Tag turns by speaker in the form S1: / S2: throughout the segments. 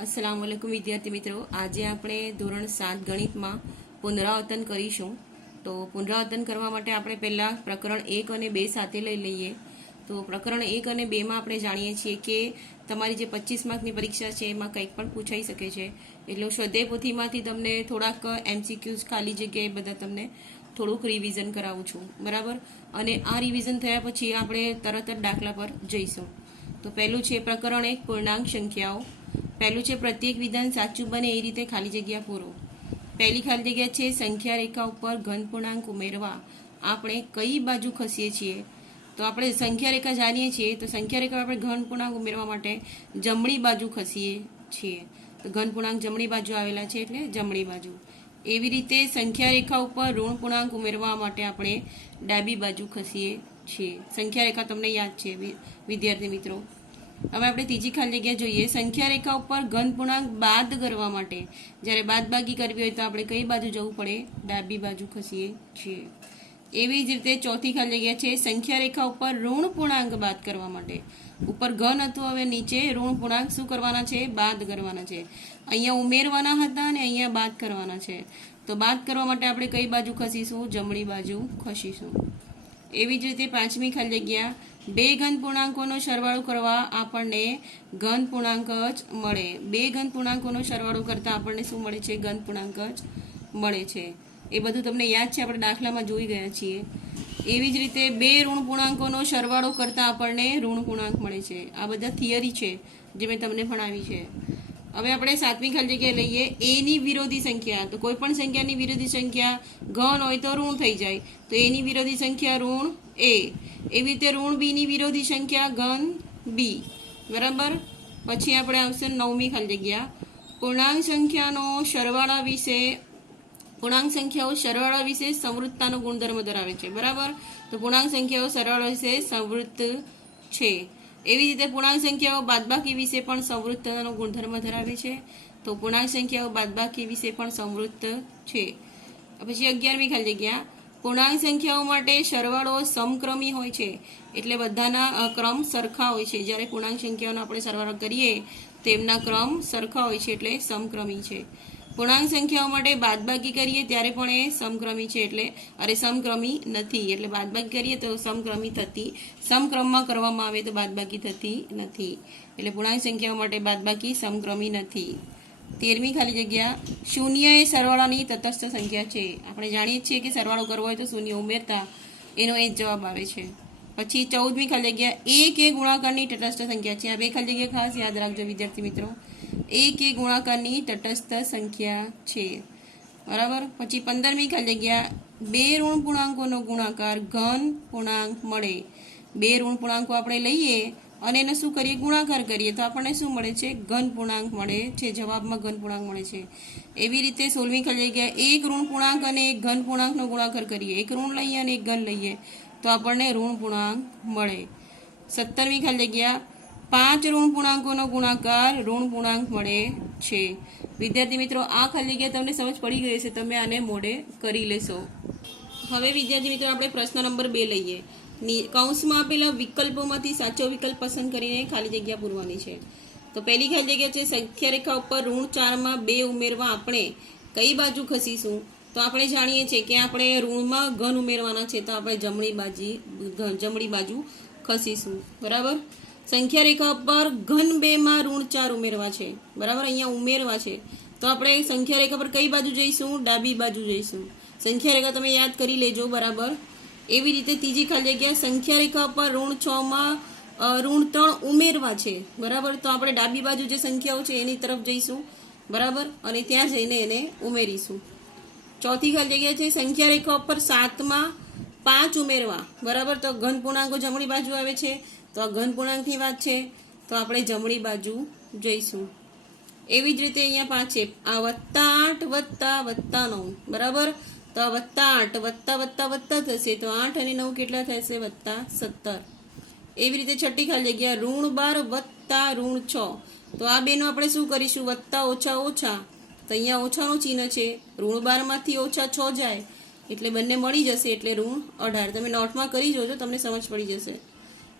S1: અસલામ વાલેકુમ વિદ્યાર્થી મિત્રો. આજે આપણે ધોરણ સાત ગણિતમાં પુનરાવર્તન કરીશું. તો પુનરાવર્તન કરવા માટે આપણે પહેલાં પ્રકરણ એક અને બે સાથે લઈ લઈએ. તો પ્રકરણ એક અને બેમાં આપણે જાણીએ છીએ કે તમારી જે પચીસ માર્કની પરીક્ષા છે, એમાં કંઈક પણ પૂછાઈ શકે છે. એટલે સ્વાધ્યાય પોથીમાંથી તમને થોડાક એમસીક્યુઝ ખાલી જગ્યાએ બધા તમને થોડુંક રિવિઝન કરાવું છું. બરાબર? અને આ રિવિઝન થયા પછી આપણે તરત જ દાખલા પર જઈશું. તો પહેલું છે પ્રકરણ એક, પૂર્ણાંક સંખ્યાઓ. પહેલું છે, પ્રત્યેક વિધાન સાચું બને એ રીતે ખાલી જગ્યા પૂરો. પહેલી ખાલી જગ્યા છે સંખ્યા રેખા ઉપર ઘન પૂર્ણાંક ઉમેરવા. આપણે કઈ બાજુ ખસીએ છીએ? તો આપણે સંખ્યા રેખા જાણીએ છીએ, તો સંખ્યા રેખા આપણે ઘન પૂર્ણાંક ઉમેરવા માટે જમણી બાજુ ખસીએ છીએ. તો ઘન પૂર્ણાંક જમણી બાજુ આવેલા છે, એટલે જમણી બાજુ. એવી રીતે સંખ્યા રેખા ઉપર ઋણ પૂર્ણાંક ઉમેરવા માટે આપણે ડાબી બાજુ ખસીએ છીએ. સંખ્યા રેખા તમને યાદ છે વિદ્યાર્થી મિત્રો. હવે આપણે ત્રીજી ખાલી જગ્યા જોઈએ. સંખ્યા રેખા ઉપર ઘન પૂર્ણાંક બાદ કરવા માટે. જ્યારે બાદબાકી કરવી હોય તો આપણે કઈ બાજુ જવું પડે? ડાબી બાજુ ખસીએ છીએ. એવી જ રીતે ચોથી ખાલી જગ્યા છે સંખ્યા રેખા ઉપર ઋણ પૂર્ણાંક બાદ કરવા માટે. ઉપર ઘન હતું હવે નીચે, ઋણ પૂર્ણાંક શું કરવાના છે? બાદ કરવાના છે. અહીંયા ઉમેરવાના હતા અને અહીંયા બાદ કરવાના છે. તો બાદ કરવા માટે આપણે કઈ બાજુ ખસીશું? જમણી બાજુ ખસીશું. એવી જ રીતે પાંચમી ખાલી જગ્યા, બે ઘન પૂર્ણાંકોનો સરવાળો કરવા આપણને ઘન પૂર્ણાંક જ મળે. બે ઘન પૂર્ણાંકોનો સરવાળો કરતાં આપણને શું મળે છે? ઘન પૂર્ણાંક જ મળે છે. એ બધું તમને યાદ છે? આપણે દાખલામાં જોઈ ગયા છીએ. એવી જ રીતે બે ઋણ પૂર્ણાંકોનો સરવાળો કરતાં આપણને ઋણ પૂર્ણાંક મળે છે. આ બધા થિયરી છે, જે મેં તમને ભણાવી છે. હવે આપણે સાતમી ખાલી જગ્યાએ લઈએ. એની વિરોધી સંખ્યા. તો કોઈ પણ સંખ્યાની વિરોધી સંખ્યા ઘન હોય તો ઋણ થઈ જાય. તો એની વિરોધી સંખ્યા ઋણ એ એવી રીતે ઋણ બીની વિરોધી સંખ્યા ઘન બી બરાબર? પછી આપણે આવશે નવમી ખાલી જગ્યા. પૂર્ણાંક સંખ્યાનો સરવાળા વિશે, પૂર્ણાંક સંખ્યાઓ સરવાળા વિશે સમૃદ્ધતાનો ગુણધર્મ ધરાવે છે. બરાબર? તો પૂર્ણાંક સંખ્યાઓ સરવાળા વિશે સમૃદ્ધ છે. એવી રીતે પૂર્ણાંક સંખ્યાઓ બાદબાકી વિશે પણ સંવૃત્તનો ગુણધર્મ ધરાવે છે. તો પૂર્ણાંક સંખ્યાઓ બાદબાકી વિશે પણ સંવૃત્ત છે. પછી અગિયારમી ખાલી જગ્યા. પૂર્ણાંક સંખ્યાઓ માટે સરવાળો સમક્રમી હોય છે. એટલે બધાના ક્રમ સરખા હોય છે. જ્યારે પૂર્ણાંક સંખ્યાઓનો આપણે સરવાળો કરીએ તેમના ક્રમ સરખા હોય છે એટલે સમક્રમી છે. પૂર્ણાંક સંખ્યાઓ માટે બાદબાકી કરીએ ત્યારે પણ એ સમક્રમી છે એટલે, અરે સમક્રમી નથી, એટલે બાદબાકી કરીએ તો સમક્રમી થતી. સમક્રમમાં કરવામાં આવે તો બાદબાકી થતી નથી. એટલે પૂર્ણાંક સંખ્યાઓ માટે બાદબાકી સમક્રમી નથી. તેરમી ખાલી જગ્યા. શૂન્ય એ સરવાળાની તટસ્થ સંખ્યા છે. આપણે જાણીએ છીએ કે સરવાળો કરવો હોય તો શૂન્ય ઉમેરતા એનો એ જવાબ આવે છે. પછી ચૌદમી ખાલી જગ્યા. એક એ ગુણાકારની તટસ્થ સંખ્યા છે. આ બે ખાલી જગ્યા ખાસ યાદ રાખજો વિદ્યાર્થી મિત્રો. એક એ ગુણાકારની તટસ્થ સંખ્યા છે. બરાબર? પછી પંદરમી ખાલી જગ્યા. બે ઋણ પૂર્ણાંકોનો ગુણાકાર ઘન પૂર્ણાંક મળે. બે ઋણ પૂર્ણાંકો આપણે લઈએ અને એને શું કરીએ? ગુણાકાર કરીએ. તો આપણને શું મળે છે? ઘન પૂર્ણાંક મળે છે. જવાબમાં ઘન પૂર્ણાંક મળે છે. એવી રીતે સોળમી ખાલી જગ્યા એક ઋણ પૂર્ણાંક અને એક ઘન પૂર્ણાંકનો ગુણાકાર કરીએ. એક ઋણ લઈએ અને એક ઘન લઈએ. તો આપણને ઋણ પૂર્ણાંક મળે. સત્તરમી ખાલી જગ્યા. પાંચ ઋણ પૂર્ણાંકોનો ગુણાકાર ઋણ પૂર્ણાંક મળે છે. વિદ્યાર્થી મિત્રો, આ ખાલી જગ્યા તમને સમજ પડી ગઈ છે તમે આને મોડે કરી લેશો. હવે વિદ્યાર્થી મિત્રો, આપણે પ્રશ્ન નંબર બે લઈએ. કૌંસમાં આપેલા વિકલ્પોમાંથી સાચો વિકલ્પ પસંદ કરીને ખાલી જગ્યા પૂરવાની છે. તો પહેલી ખાલી જગ્યા છે સંખ્યા રેખા ઉપર ઋણ ચારમાં બે ઉમેરવા આપણે કઈ બાજુ ખસીશું? તો આપણે જાણીએ છીએ કે આપણે ઋણમાં ઘન ઉમેરવાના છે, તો આપણે જમણી બાજી જમણી બાજુ ખસીશું. બરાબર? સંખ્યા રેખા પર ઘન બેમાં ઋણ ચાર ઉમેરવા છે. બરાબર? અહીંયા ઉમેરવા છે. તો આપણે સંખ્યા રેખા પર કઈ બાજુ જઈશું? ડાબી બાજુ જઈશું. સંખ્યા રેખા તમે યાદ કરી લેજો, બરાબર? એવી રીતે ત્રીજી ખાલી જગ્યા સંખ્યા રેખા પર ઋણ છ માં ઋણ ત્રણ ઉમેરવા છે. બરાબર? તો આપણે ડાબી બાજુ જે સંખ્યાઓ છે એની તરફ જઈશું. બરાબર? અને ત્યાં જઈને એને ઉમેરીશું. ચોથી ખાલી જગ્યા છે સંખ્યા રેખા ઉપર સાતમાં પાંચ ઉમેરવા. બરાબર? તો ઘન પૂર્ણાંકો જમણી બાજુ આવે છે. તો આ ઘન પૂર્ણાંકની વાત છે, તો આપણે જમણી બાજુ જઈશું. એવી જ રીતે અહીંયા પાંચ આ વત્તા આઠ વત્તા વત્તા નવ. બરાબર? તો આ વત્તા આઠ વત્તા વત્તા વત્તા થશે, તો આઠ અને નવ કેટલા થશે? વત્તા સત્તર. એવી રીતે છઠ્ઠી ખાલી જગ્યા, ઋણ બાર વત્તા ઋણ છ. તો આ બેનો આપણે શું કરીશું? વત્તા ઓછા ઓછા. તો અહીંયા ઓછાનું ચિહ્ન છે. ઋણ બારમાંથી ઓછા છ જાય. એટલે બંને મળી જશે, એટલે ઋણ અઢાર. તમે નોટમાં કરી જોજો, તમને સમજ પડી જશે.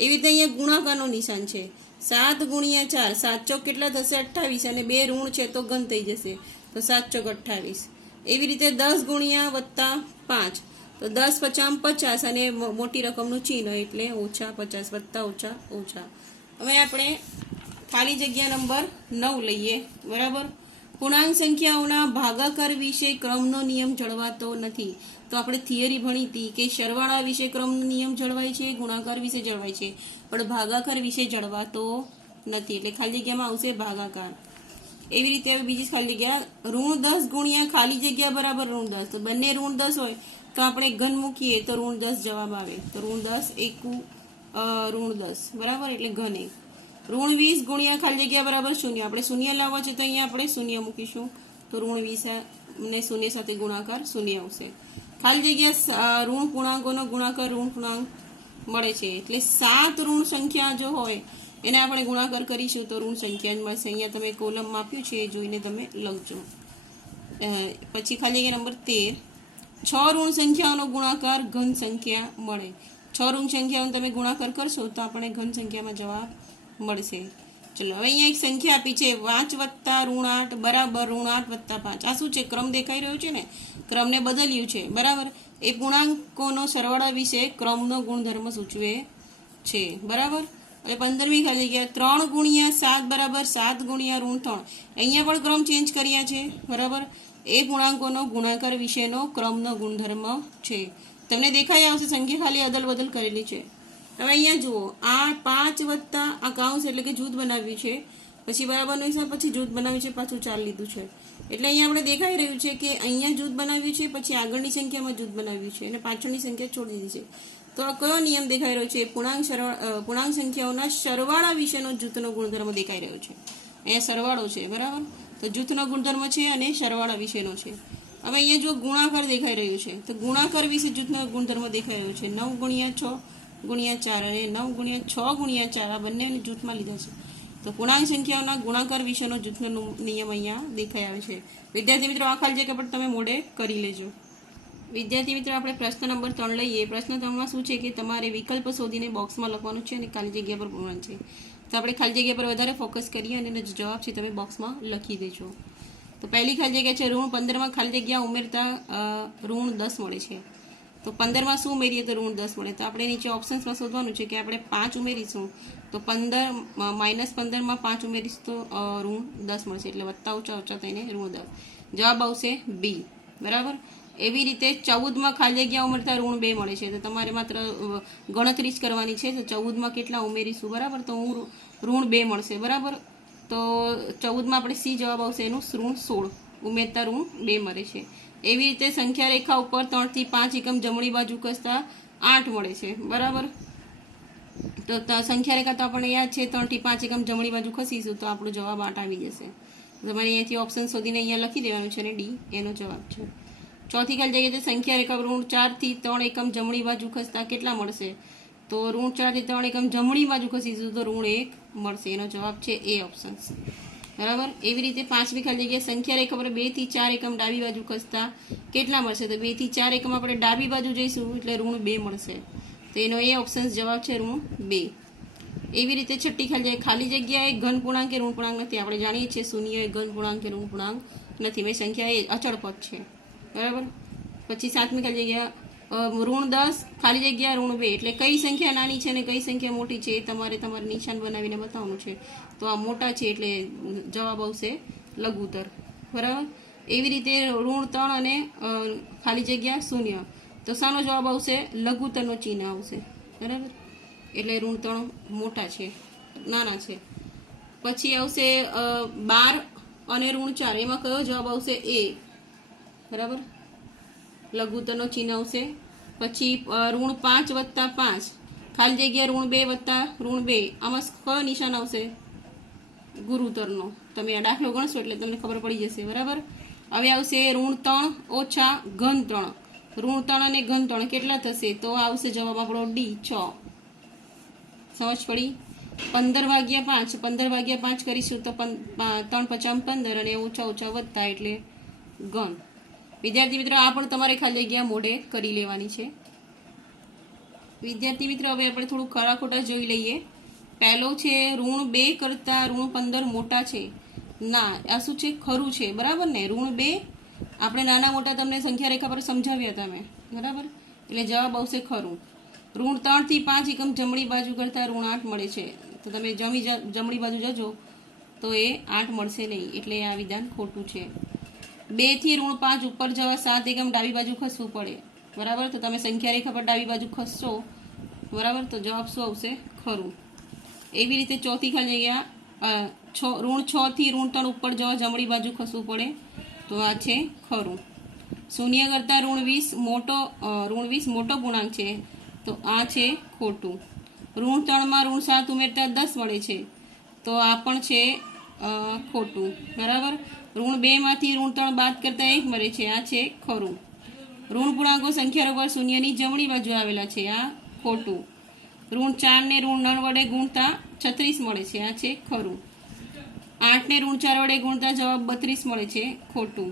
S1: એવી રીતે અહીંયા ગુણાકારનું નિશાન છે. સાત ગુણ્યા ચાર, સાત ચોક કેટલા થશે? અઠ્ઠાવીસ અને બે ઋણ છે તો ઘન થઈ જશે. તો સાત ચોક અઠ્ઠાવીસ. એવી રીતે દસ ગુણ્યા વત્તા પાંચ. તો દસ પચામ પચાસ અને મોટી રકમનું ચિહ્ન એટલે ઓછા પચાસ વત્તા ઓછા ઓછા. હવે આપણે ખાલી જગ્યા નંબર નવ લઈએ. બરાબર? પૂર્ણાંક સંખ્યાઓના ભાગાકાર વિશે ક્રમનો નિયમ જળવાતો નથી. તો આપણે થિયરી ભણી હતી કે સરવાળા વિશે ક્રમનો નિયમ જળવાય છે, ગુણાકાર વિશે જળવાય છે. પણ ભાગાકાર વિશે જળવાતો નથી. એટલે ખાલી જગ્યામાં આવશે ભાગાકાર. એવી રીતે હવે બીજી ખાલી જગ્યા ઋણ દસ ગુણ્યા ખાલી જગ્યા બરાબર ઋણ દસ. તો બંને ઋણ દસ હોય તો આપણે ઘન મૂકીએ તો ઋણ દસ જવાબ આવે. તો ઋણ દસ એકુ ઋણ દસ. બરાબર? એટલે ઘન એક. ઋણ વીસ ગુણ્યા ખાલી જગ્યા બરાબર શૂન્ય. આપણે શૂન્ય લાવવા છે તો અહીંયા આપણે શૂન્ય મૂકીશું. તો ઋણ વીસ ને શૂન્ય સાથે ગુણાકાર શૂન્ય આવશે. ખાલી જગ્યા ઋણ પૂર્ણાંકોનો ગુણાકાર ઋણ પૂર્ણાંક મળે છે. એટલે સાત ઋણ સંખ્યા જો હોય, એને આપણે ગુણાકાર કરીશું તો ઋણ સંખ્યા જ મળશે. અહીંયા તમે કોલમ આપ્યું છે, એ જોઈને તમે લખજો. પછી ખાલી જગ્યા નંબર તેર. છ ઋણ સંખ્યાઓનો ગુણાકાર ઘન સંખ્યા મળે. છ ઋણ સંખ્યાઓનો તમે ગુણાકાર કરશો તો આપણે ઘન સંખ્યામાં જવાબ મળશે. ચલો, હવે અહીંયા એક સંખ્યા આપી છે, પાંચ વત્તા ઋણ આઠ બરાબર ઋણ આઠ વત્તા પાંચ. આ શું છે? ક્રમ દેખાઈ રહ્યો છે ને? ક્રમને બદલ્યું છે. બરાબર? એ પૂર્ણાંકોનો સરવાળા વિશે ક્રમનો ગુણધર્મ સૂચવે છે. બરાબર? હવે પંદરમી ખાલી ગયા ત્રણ ગુણ્યા સાત બરાબર સાત ગુણ્યા ઋણ ત્રણ. અહીંયા પણ ક્રમ ચેન્જ કર્યા છે. બરાબર? એ પૂર્ણાંકોનો ગુણાકાર વિશેનો ક્રમનો ગુણધર્મ છે. તમને દેખાઈ આવશે સંખ્યા ખાલી અદલ બદલ કરેલી છે. હવે અહીંયા જુઓ, આ પાંચ વત્તા આ કાઉન્સ એટલે કે જૂથ બનાવ્યું છે. પછી બરાબરનો હિસાબ પછી જૂથ બનાવ્યું છે, પાછું ચાર લીધું છે. એટલે અહીંયા આપણે દેખાઈ રહ્યું છે કે અહીંયા જૂથ બનાવ્યું છે, પછી આગળની સંખ્યામાં જૂથ બનાવ્યું છે અને પાછળની સંખ્યા છોડી દીધી છે. તો આ કયો નિયમ દેખાઈ રહ્યો છે? પૂર્ણાંક સરવાળા પૂર્ણાંક સંખ્યાઓના સરવાળા વિશેનો જૂથનો ગુણધર્મ દેખાઈ રહ્યો છે. અહીંયા સરવાળો છે, બરાબર? તો જૂથનો ગુણધર્મ છે અને સરવાળા વિશેનો છે. હવે અહીંયા જો ગુણાકાર દેખાઈ રહ્યું છે, તો ગુણાકાર વિશે જૂથનો ગુણધર્મ દેખાઈ રહ્યો છે. નવ ગુણ્યા છ ગુણ્યા ચાર અને નવ ગુણ્યા છ ગુણ્યા ચાર, આ બંને જૂથમાં લીધા છે. તો પૂર્ણાંક સંખ્યાઓના ગુણાકાર વિશેનો જૂથનો નિયમ અહીંયા દેખાઈ આવે છે. વિદ્યાર્થી મિત્રો, આ ખાલી જગ્યા પર તમે મોડે કરી લેજો. વિદ્યાર્થી મિત્રો, આપણે પ્રશ્ન નંબર ત્રણ લઈએ. પ્રશ્ન ત્રણમાં શું છે કે તમારે વિકલ્પ શોધીને બોક્સમાં લખવાનું છે અને ખાલી જગ્યા પર પૂર્ણ છે. તો આપણે ખાલી જગ્યા પર વધારે ફોકસ કરીએ અને જવાબ છે તમે બોક્સમાં લખી દેજો. તો પહેલી ખાલી જગ્યા છે ઋણ પંદરમાં. ખાલી જગ્યા ઉમેરતા ઋણ દસ મળે છે. તો પંદરમાં શું ઉમેરીએ તો ઋણ દસ મળે. તો આપણે નીચે ઓપ્શન્સમાં શોધવાનું છે કે આપણે પાંચ ઉમેરીશું. તો પંદર માઇનસ પંદરમાં પાંચ ઉમેરીશું તો ઋણ દસ મળશે. એટલે વત્તા ઓછા ઓછા થઈને ઋણ દસ. જવાબ આવશે બી બરાબર? એવી રીતે ચૌદમાં ખાલી જગ્યા ઉમેરતા ઋણ બે મળે છે. તો તમારે માત્ર ગણતરી જ કરવાની છે. તો ચૌદમાં કેટલા ઉમેરીશું? બરાબર? તો હું ઋણ બે મળશે. બરાબર? તો ચૌદમાં આપણે સી જવાબ આવશે એનું ઋણ સોળ. ઉમેરતા ઋણ બે મળે છે. એવી રીતે સંખ્યા રેખા ઉપર ત્રણથી પાંચ એકમ જમણી બાજુ ખસતા આઠ મળે છે. બરાબર? તો સંખ્યા રેખા તો આપણને યાદ છે, ત્રણથી પાંચ એકમ જમણી બાજુ ખસીશું તો આપણો જવાબ આઠ આવી જશે. તમારે અહીંયાથી ઓપ્શન શોધીને અહીંયા લખી દેવાનું છે અને ડી એનો જવાબ છે. ચોથી ખાલી જઈએ તો સંખ્યા રેખા ઋણ ચારથી ત્રણ એકમ જમણી બાજુ ખસતા કેટલા મળશે? તો ઋણ ચારથી ત્રણ એકમ જમણી બાજુ ખસીશું તો ઋણ એક મળશે. એનો જવાબ છે એ ઓપ્શન બરાબર? એવી રીતે પાંચમી ખાલી જગ્યા સંખ્યા રેખા પર બેથી ચાર એકમ ડાબી બાજુ ખસતા કેટલા મળશે? તો બેથી ચાર એકમ આપણે ડાબી બાજુ જઈશું, એટલે ઋણ બે મળશે. તો એનો એ ઓપ્શન જવાબ છે ઋણ બે. એવી રીતે છઠ્ઠી ખાલી ખાલી જગ્યાએ ઘન પૂર્ણાંક કે ઋણ પૂર્ણાંક નથી? આપણે જાણીએ છીએ શૂન્ય એ ઘન પૂર્ણાંક કે ઋણ પૂર્ણાંક નથી. મેં સંખ્યા એ અચળ પદ છે. બરાબર? પછી સાતમી ખાલી જગ્યા ઋણ દસ, ખાલી જગ્યા ઋણ બે. એટલે કઈ સંખ્યા નાની છે અને કઈ સંખ્યા મોટી છે એ તમારે તમારે નિશાન બનાવીને બતાવવાનું છે. તો આ મોટા છે એટલે જવાબ આવશે લઘુતર. બરાબર? એવી રીતે ઋણ ત્રણ અને ખાલી જગ્યા શૂન્ય. તો શાનો જવાબ આવશે? લઘુતરનો ચિહ્ન આવશે. બરાબર? એટલે ઋણ ત્રણ મોટા છે, નાના છે. પછી આવશે બાર અને ઋણ ચાર. એમાં કયો જવાબ આવશે? એ. બરાબર? લઘુત્તરનો ચિહ્ન આવશે. પછી ઋણ પાંચ વત્તા પાંચ. ખાલી જગ્યા ઋણ બે વત્તા ઋણ બે. આમાં કયો નિશાન આવશે ગુરુતરનો. તમે આ દાખલો ગણશો એટલે તમને ખબર પડી જશે. બરાબર? હવે આવશે ઋણ ત્રણ ઓછા ઘન ત્રણ. ઋણ ત્રણ અને ઘન ત્રણ કેટલા થશે? તો આવશે જવાબ આપણો ડી, છ. સમજ પડી? પંદર વાગ્યા પાંચ. પંદર વાગ્યા પાંચ કરીશું તો ત્રણ પચામ પંદર અને ઓછા ઓછા વધતા એટલે ઘન. વિદ્યાર્થી મિત્રો, આ પણ તમારે ખાલી જગ્યા મોઢે કરી લેવાની છે. વિદ્યાર્થી મિત્રો, હવે આપણે થોડું ખરા ખોટા જોઈ લઈએ. પહેલો છે, ઋણ બે કરતાં ઋણ પંદર મોટા છે. ના, આ શું છે? ખરું છે. બરાબર ને? ઋણ બે, આપણે નાના મોટા તમને સંખ્યા રેખા પર સમજાવ્યા હતા મેં બરાબર? એટલે જવાબ આવશે ખરું. ઋણ ત્રણથી પાંચ એકમ જમણી બાજુ કરતાં ઋણ આઠ મળે છે. તો તમે જમી જમણી બાજુ જજો. તો એ આઠ મળશે નહીં. એટલે આ વિધાન ખોટું છે. બેથી ઋણ પાંચ ઉપર જવા સાત એકમ ડાબી બાજુ ખસવું પડે. બરાબર? તો તમે સંખ્યા રેખા પર ડાબી બાજુ ખસશો બરાબર? તો જવાબ શું આવશે? ખરું. એવી રીતે ચોથી ખાલી જગ્યા છ, ઋણ છ થી ઋણ ત્રણ ઉપર જવા જમણી બાજુ ખસવું પડે. તો આ છે ખરું. શૂન્ય કરતાં ઋણ વીસ મોટો ઋણ વીસ મોટો પૂર્ણાંક છે. તો આ છે ખોટું. ઋણ ત્રણમાં ઋણ સાત ઉમેરતા દસ મળે છે. તો આ પણ છે ખોટું. બરાબર? ઋણ બેમાંથી ઋણ ત્રણ બાદ કરતાં એક મળે છે. આ છે ખરું. ઋણ પૂર્ણાંકો સંખ્યા પર શૂન્યની જમણી બાજુ આવેલા છે. આ ખોટું. ઋણ ચારને ઋણ નળ વડે ગુણતા છત્રીસ મળે છે. આ છે ખરું. આઠને ઋણ ચાર વડે ગુણતા જવાબ બત્રીસ મળે છે. ખોટું.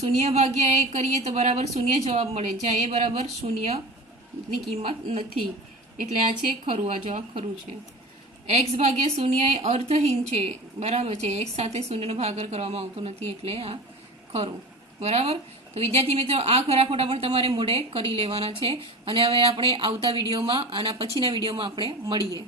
S1: શૂન્ય ભાગ્યા એ કરીએ તો બરાબર શૂન્ય જવાબ મળે. જ્યાં એ બરાબર શૂન્યની કિંમત નથી. એટલે આ છે ખરું. આ જવાબ ખરું છે. એક્સ ભાગ્યા શૂન્ય એ અર્થહીન છે. બરાબર છે. એક્સ સાથે શૂન્યનો ભાગર કરવામાં આવતો નથી એટલે આ ખરું. બરાબર? તો વિદ્યાર્થી મિત્રો, આ ખરા ખોટા પણ તમારે મોઢે કરી લેવાના છે. અને હવે આપણે આવતા વિડીયોમાં, આના પછીના વિડીયોમાં આપણે મળીએ.